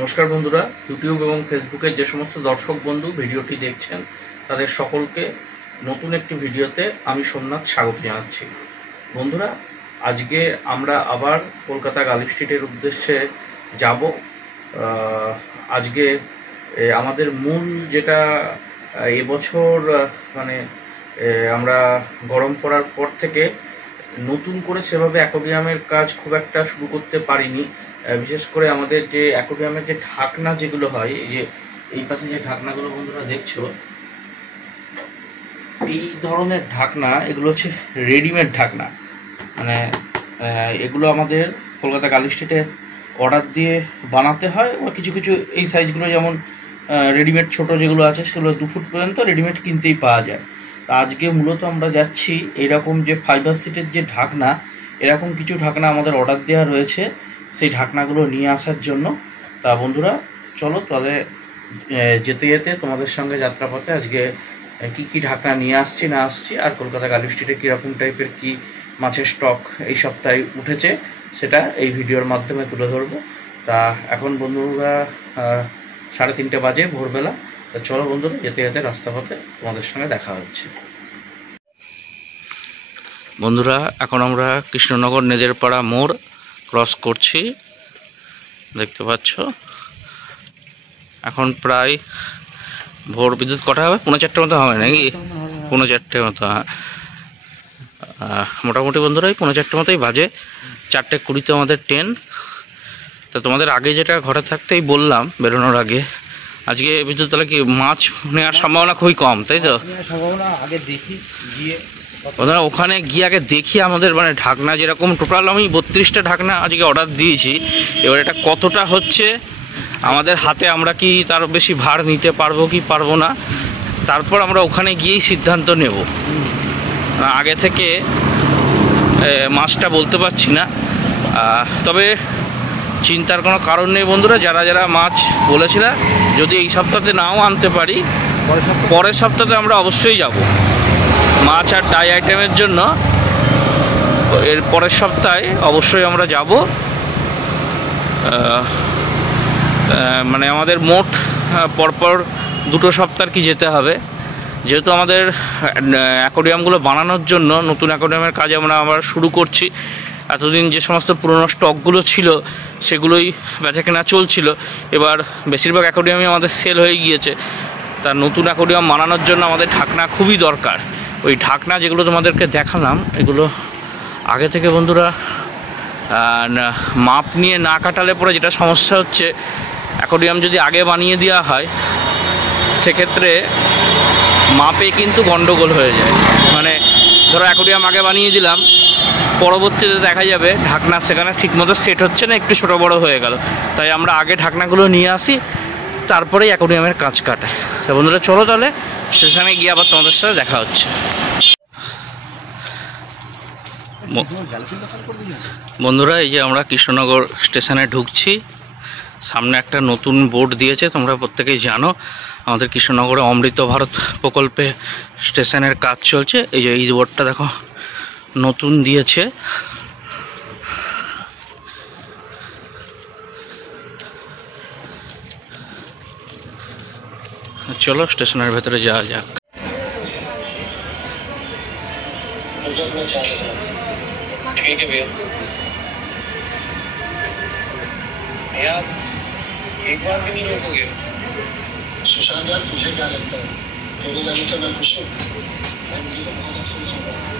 নমস্কার বন্ধুরা, ইউটিউব এবং ফেসবুকের যে সমস্ত দর্শক বন্ধু ভিডিওটি দেখছেন তাদের সকলকে নতুন একটি ভিডিওতে আমি সোমনাথ স্বাগত জানাচ্ছি। বন্ধুরা, আজকে আমরা আবার কলকাতা গালিব স্ট্রিটের উদ্দেশ্যে যাব। আজকে আমাদের মূল যেটা এবছর আমরা গরম পড়ার পর থেকে নতুন করে সেভাবে অ্যাকোয়ারিয়ামের কাজ খুব একটা শুরু করতে পারিনি। বিশেষ করে আমাদের যে অ্যাকোয়ারিয়ামের যে ঢাকনা যেগুলো হয়, এই পাশে যে ঢাকনাগুলো বন্ধুরা দেখছো, এই ধরনের ঢাকনা এগুলো হচ্ছে রেডিমেড ঢাকনা। এগুলো আমাদের কলকাতা গালিব স্ট্রিটে অর্ডার দিয়ে বানাতে হয়। বা কিছু কিছু এই সাইজগুলো যেমন রেডিমেড ছোট যেগুলো আছে সেগুলো 2 ফুট পর্যন্ত রেডিমেড কিনতেই পাওয়া যায়। তা আজকে মূলত আমরা যাচ্ছি এরকম যে ফাইবার সিটের যে ঢাকনা, এরকম কিছু ঢাকনা আমাদের অর্ডার দেওয়া রয়েছে, সেই ঢাকনাগুলো নিয়ে আসার জন্য। তা বন্ধুরা চলো তাহলে যেতে যেতে তোমাদের সঙ্গে যাত্রাপথে আজকে কি কি ঢাকনা নিয়ে আসছি না আসছি, আর কলকাতা গালিব স্ট্রিটে কীরকম টাইপের কি মাছের স্টক এই সপ্তাহে উঠেছে সেটা এই ভিডিওর মাধ্যমে তুলে ধরবো। তা এখন বন্ধুরা 3:30 বাজে ভোরবেলা। তা চলো বন্ধুরা যেতে যেতে রাস্তাপথে তোমাদের সঙ্গে দেখা হচ্ছে। বন্ধুরা এখন আমরা কৃষ্ণনগর নেদেরপাড়া মোড় ক্রস করছি, দেখতে পাচ্ছ। এখন প্রায় ভোর বিদ্যুৎ কটা হবে, 4:30 মতো হবে নাকি? 4:30 মতো, হ্যাঁ। মোটামুটি বন্ধুরা এই 4:30 মতোই বাজে। 4:20 আমাদের ট্রেন। তো তোমাদের আগে যেটা ঘরে থাকতেই বললাম বেরোনোর আগে, আজকে বিদ্যুৎ তাহলে কি মাছ নেওয়ার সম্ভাবনা খুবই কম, তাই তো? আগে দেখি গিয়ে বন্ধুরা ওখানে গিয়ে আগে দেখি আমাদের ঢাকনা যেরকম টোটাল আমি 32টা ঢাকনা আজকে অর্ডার দিয়েছি। এবার এটা কতটা হচ্ছে আমাদের হাতে, আমরা কি তার বেশি ভার নিতে পারবো কি পারবো না, তারপর আমরা ওখানে গিয়েই সিদ্ধান্ত নেব। আগে থেকে মাছটা বলতে পারছি না, তবে চিন্তার কোনো কারণ নেই বন্ধুরা। যারা যারা মাছ বলেছিলাম, যদি এই সপ্তাহে নাও আনতে পারি, পরের সপ্তাহে আমরা অবশ্যই যাব মাছ আর ডাই আইটেমের জন্য। এর পরের সপ্তাহে অবশ্যই আমরা যাব। আমাদের মোট পরপর 2 সপ্তাহ কি যেতে হবে, যেহেতু আমাদের অ্যাকোয়ারিয়ামগুলো বানানোর জন্য নতুন অ্যাকোয়ারিয়ামের কাজ আমরা শুরু করছি। এতদিন যে সমস্ত পুরনো স্টকগুলো ছিল সেগুলোই বেচাকেনা চলছিল, এবার বেশিরভাগ অ্যাকোয়ারিয়ামই আমাদের সেল হয়ে গিয়েছে। তার নতুন অ্যাকোয়ারিয়াম বানানোর জন্য আমাদের ঢাকনা খুবই দরকার। ওই ঢাকনা যেগুলো তোমাদেরকে দেখালাম, এগুলো আগে থেকে বন্ধুরা মাপ নিয়ে না কাটালে পরে যেটা সমস্যা হচ্ছে, অ্যাকোয়ারিয়াম যদি আগে বানিয়ে দেওয়া হয় সেক্ষেত্রে মাপে কিন্তু গন্ডগোল হয়ে যায়। ধরো অ্যাকোয়ারিয়াম আগে বানিয়ে দিলাম, পরবর্তীতে দেখা যাবে ঢাকনা সেখানে ঠিকমতো সেট হচ্ছে না, একটু ছোটো বড়ো হয়ে গেল। তাই আমরা আগে ঢাকনাগুলো নিয়ে আসি, তারপরেই অ্যাকোয়ারিয়ামের কাজ কাটাই। তো বন্ধুরা চলো তাহলে স্টেশনে গিয়ে আবার তোমাদের সাথে দেখা হচ্ছে। বন্ধুরা এই যে আমরা কৃষ্ণনগর স্টেশনে ঢুকছি। সামনে একটা নতুন বোর্ড দিয়েছে, তোমরা প্রত্যেকেই জানো আমাদের কৃষ্ণনগরে অমৃত ভারত প্রকল্পে স্টেশনের কাজ চলছে। এই যে এই বোর্ডটা দেখো নতুন দিয়েছে। চলো স্টেশনের ভেতরে যাওয়া যাক। ठीक है भैया, यार एक बार भी नहीं रोकोगे? सुशांत यार, तुझे क्या लगता है तेरे जाने से मैं खुश हूँ? मुझे तो बहुत अफसोस हो रहा है।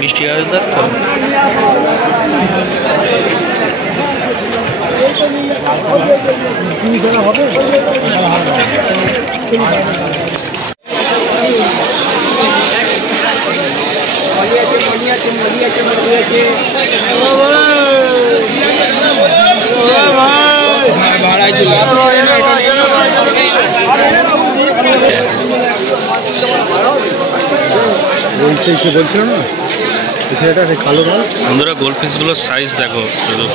বৃষ্টি হবে কম। বলছিল না এটা কালো মাল। বন্ধুরা গোল্ড ফিশগুলোর সাইজ দেখো শুধু।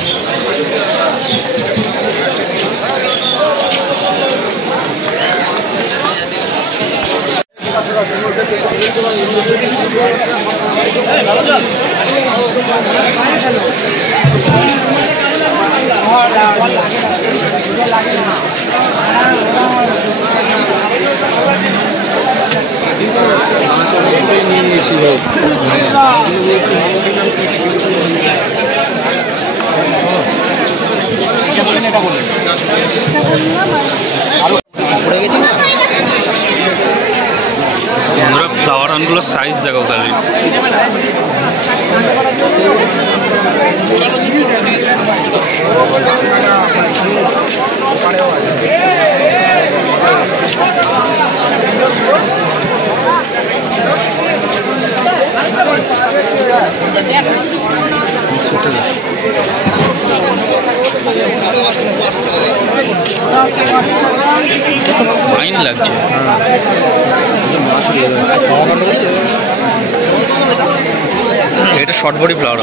ফ্লাওয়ার হানগুলোর সাইজ দেখো খালি। ফাইন লাগছে। এটা শর্ট বডি ফ্লাওয়ার।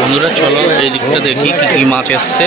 বন্ধুরা চলো এই দিকটা দেখি কি কি মাছ এসছে।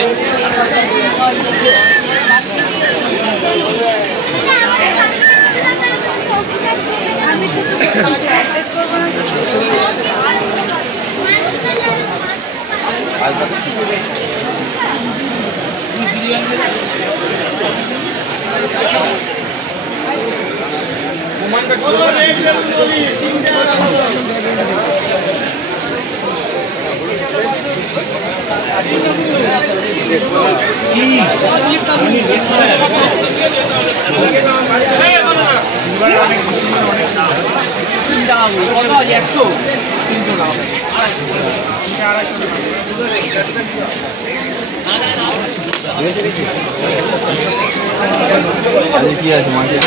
কি আছে মাঝে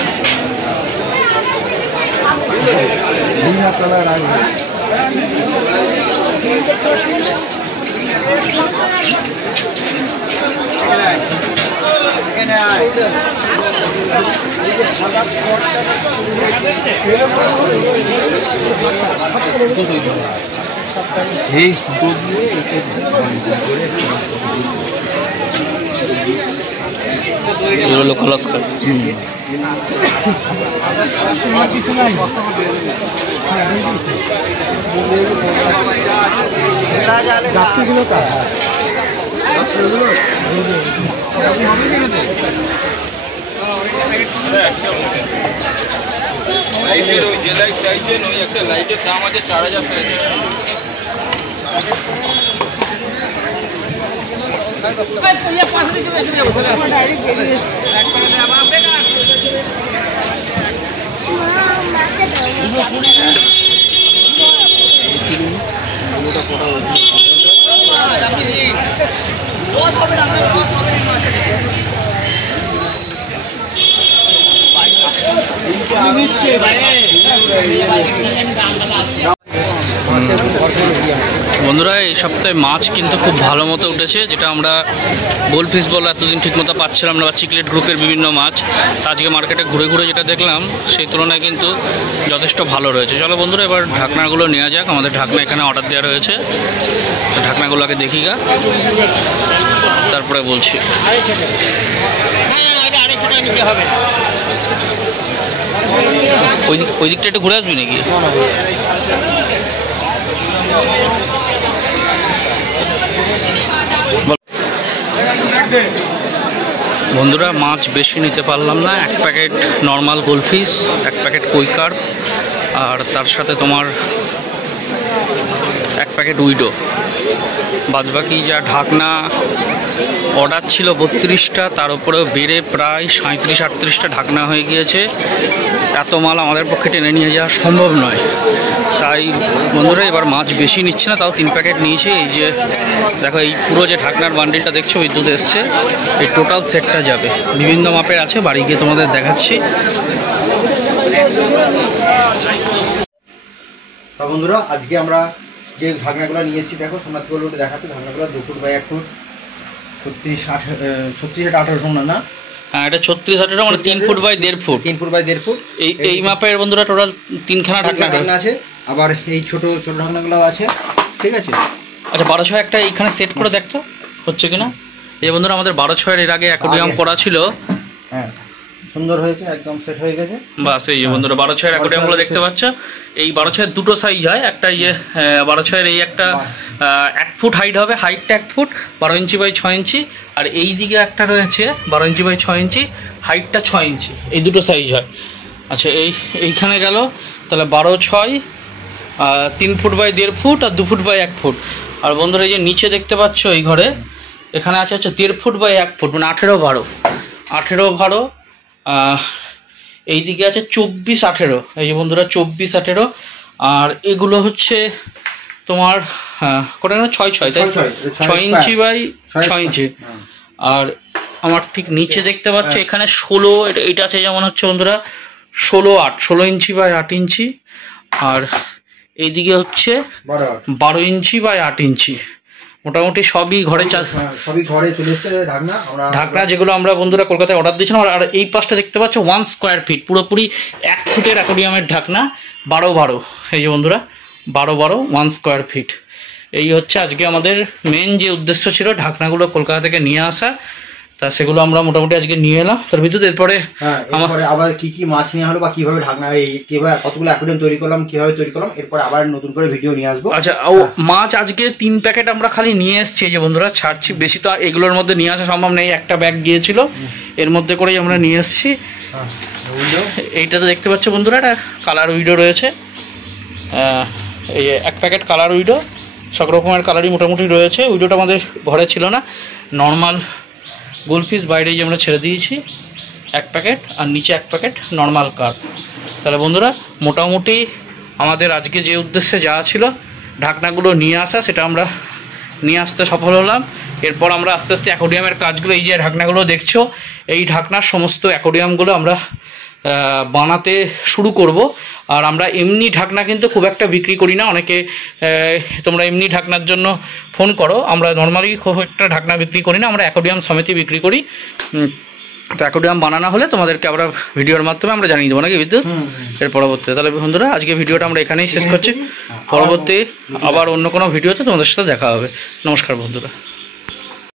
কালার আছে। সেই সুতো দিয়ে লোকাল অস্কার। গাছগুলো লাইটের ওই যে লাইট চাইছেন ওই একটা লাইটের দাম আছে 4000 টাকা। বন্ধুরা এই সপ্তাহে মাছ কিন্তু খুব ভালো মতো উঠেছে, যেটা আমরা গোল্ড ফিশ বলে এতদিন ঠিকমতো পাচ্ছিলাম না, বা চিকলেট গ্রুপের বিভিন্ন মাছ। আজকে মার্কেটে ঘুরে ঘুরে যেটা দেখলাম সেই তুলনায় কিন্তু যথেষ্ট ভালো রয়েছে। চলো বন্ধুরা এবার ঢাকনাগুলো নেওয়া যাক। আমাদের ঢাকনা এখানে অর্ডার দেওয়া রয়েছে, তো ঢাকনাগুলো আগে দেখি গা, তারপরে বলছি। ওই দিকটা একটু ঘুরে আসবি নাকি? বন্ধুরা মাছ বেশি নিতে পারলাম না, 1 প্যাকেট নর্মাল গোলফিশ, 1 প্যাকেট কই কার্প, আর তার সাথে তোমার 1 প্যাকেট উইডো। বাদবাকি যা ঢাকনা অর্ডার ছিল 32টা, তার উপরেও বেড়ে প্রায় 37-38টা ঢাকনা হয়ে গিয়েছে। এত মাল আমাদের পক্ষে টেনে নিয়ে যাওয়া সম্ভব নয়, তাই বন্ধুরা এবার মাছ বেশি নিচ্ছে না, তাও 3 প্যাকেট নিয়েছি। এই যে দেখো, এই পুরো যে ঢাকনার বান্ডিলটা দেখছো বিদ্যুৎ এসছে, এই টোটাল সেটটা যাবে, বিভিন্ন মাপের আছে, বাড়ি গিয়ে তোমাদের দেখাচ্ছি। তা বন্ধুরা আজকে আমরা যে ঢাকনাগুলো নিয়ে এসেছি, দেখো সোমনাথ বলে দেখাতে, ঢাকনাগুলো 2 ফুট বাই 1 ফুট, 36-18 না? হ্যাঁ, এটা 36-18 মানে 3 foot by 1.5 foot. 3 foot by 1.5 foot এই মাপের বন্ধুরা টোটাল 3খানা ঢাকনা আছে। আবার এই ছোট ছোট ঢাকনাগুলো আছে, ঠিক আছে। আচ্ছা, 12/6 একটা এইখানে সেট করে দেখতো হচ্ছে কিনা। এই বন্ধুরা আমাদের 12/6 এর আগে অ্যাকোয়ারিয়াম করা ছিল। হ্যাঁ, সুন্দর হয়েছে, একদম সেট হয়ে গেছে। বাস এই যে বন্ধুরা 12/6 এর অ্যাকোয়ারিয়ামগুলো দেখতে পাচ্ছ। এই 12/6 এর দুটো সাইজ হয়, একটা 12/6 এর এই একটা 1 ফুট হাইট হবে, হাইটটা 1 ফুট, 12 ইঞ্চি বাই 6 ইঞ্চি, আর এই দিকে একটা রয়েছে 12 ইঞ্চি বাই 6 ইঞ্চি, হাইটটা 6 ইঞ্চি। এই দুটো সাইজ হয়। আচ্ছা, এইখানে গেল তাহলে 12/6 3 ফুট বাই 1.5 ফুট আর 2 ফুট বাই 1 ফুট। আর বন্ধুরা এই যে নিচে দেখতে পাচ্ছ এই ঘরে এখানে আছে হচ্ছে 1.5 ফুট বাই 1 ফুট, মানে 18-12। এই দিকে আছে 24-18, এই যে বন্ধুরা 24-18। আর এগুলো হচ্ছে তোমার কত না 6 ইঞ্চি বাই 6 ইঞ্চি। আর আমার ঠিক নিচে দেখতে পাচ্ছ এখানে 16, এটা আছে যেমন হচ্ছে বন্ধুরা 16 ইঞ্চি বাই 8 ইঞ্চি। আর এইদিকে হচ্ছে 12 ইঞ্চি বাই 8 ইঞ্চি। মোটামুটি সবই ঘরে চলে এসেছে ঢাকনা, যেগুলো আমরা বন্ধুরা কলকাতায় অর্ডার দিয়েছিলাম। আর এই পাশটা দেখতে পাচ্ছ 1 স্কোয়ার ফিট, পুরোপুরি 1 ফুটের অ্যাকোয়ারিয়ামের ঢাকনা, 12-12। এই যে বন্ধুরা 12-12 1 স্কোয়ার ফিট। এই হচ্ছে আজকে আমাদের মেন যে উদ্দেশ্য ছিল ঢাকনাগুলো কলকাতা থেকে নিয়ে আসা, তা সেগুলো আমরা মোটামুটি আজকে নিয়ে এলাম। তার ভিতরে এরপরে আবার কি কি মাছ নেওয়া হলো বা কিভাবে ঢাকনা, কিভাবে কতগুলো অ্যাকোয়ারিয়াম তৈরি করলাম, কিভাবে তৈরি করলাম, এরপরে আবার নতুন করে ভিডিও নিয়ে আসবো। আচ্ছা, মাছ আজকে 3 প্যাকেট আমরা খালি নিয়ে এসেছি, যে বন্ধুরা ছাড়ছি, বেশি তো এগুলোর মধ্যে নিয়ে আসা সম্ভব নেই, একটা ব্যাগ গিয়েছিল, এর মধ্যে করেই আমরা নিয়ে এসেছি। এইটা তো দেখতে পাচ্ছ বন্ধুরা, একটা কালার উইডো রয়েছে, এই 1 প্যাকেট কালার উইডো, সব রকমের কালারই মোটামুটি রয়েছে। উইডোটা আমাদের ঘরে ছিল না, নর্মাল গোলফিশ বাইরে যে আমরা ছেড়ে দিয়েছি 1 প্যাকেট, আর নিচে 1 প্যাকেট নর্মাল কার্প। তাহলে বন্ধুরা মোটামুটি আমাদের আজকে যে উদ্দেশ্যে যাওয়া ছিল ঢাকনাগুলো নিয়ে আসা, সেটা আমরা নিয়ে আসতে সফল হলাম। এরপর আমরা আস্তে আস্তে অ্যাকোয়ারিয়ামের কাজগুলো, এই যে ঢাকনাগুলো দেখছো, এই ঢাকনার সমস্ত অ্যাকোয়ারিয়ামগুলো আমরা বানাতে শুরু করব। আর আমরা এমনি ঢাকনা কিন্তু খুব একটা বিক্রি করি না, অনেকে তোমরা এমনি ঢাকনার জন্য ফোন করো, আমরা নর্মালি খুব একটা ঢাকনা বিক্রি করি না, আমরা অ্যাকোয়ারিয়াম সমিতি বিক্রি করি। তো অ্যাকোয়ারিয়াম বানানো হলে তোমাদেরকে আমরা ভিডিওর মাধ্যমে আমরা জানিয়ে দেবো নাকি বিদ্যুৎ এর পরবর্তীতে। তাহলে বন্ধুরা আজকে ভিডিওটা আমরা এখানেই শেষ করছি, পরবর্তী আবার অন্য কোনো ভিডিওতে তোমাদের সাথে দেখা হবে। নমস্কার বন্ধুরা।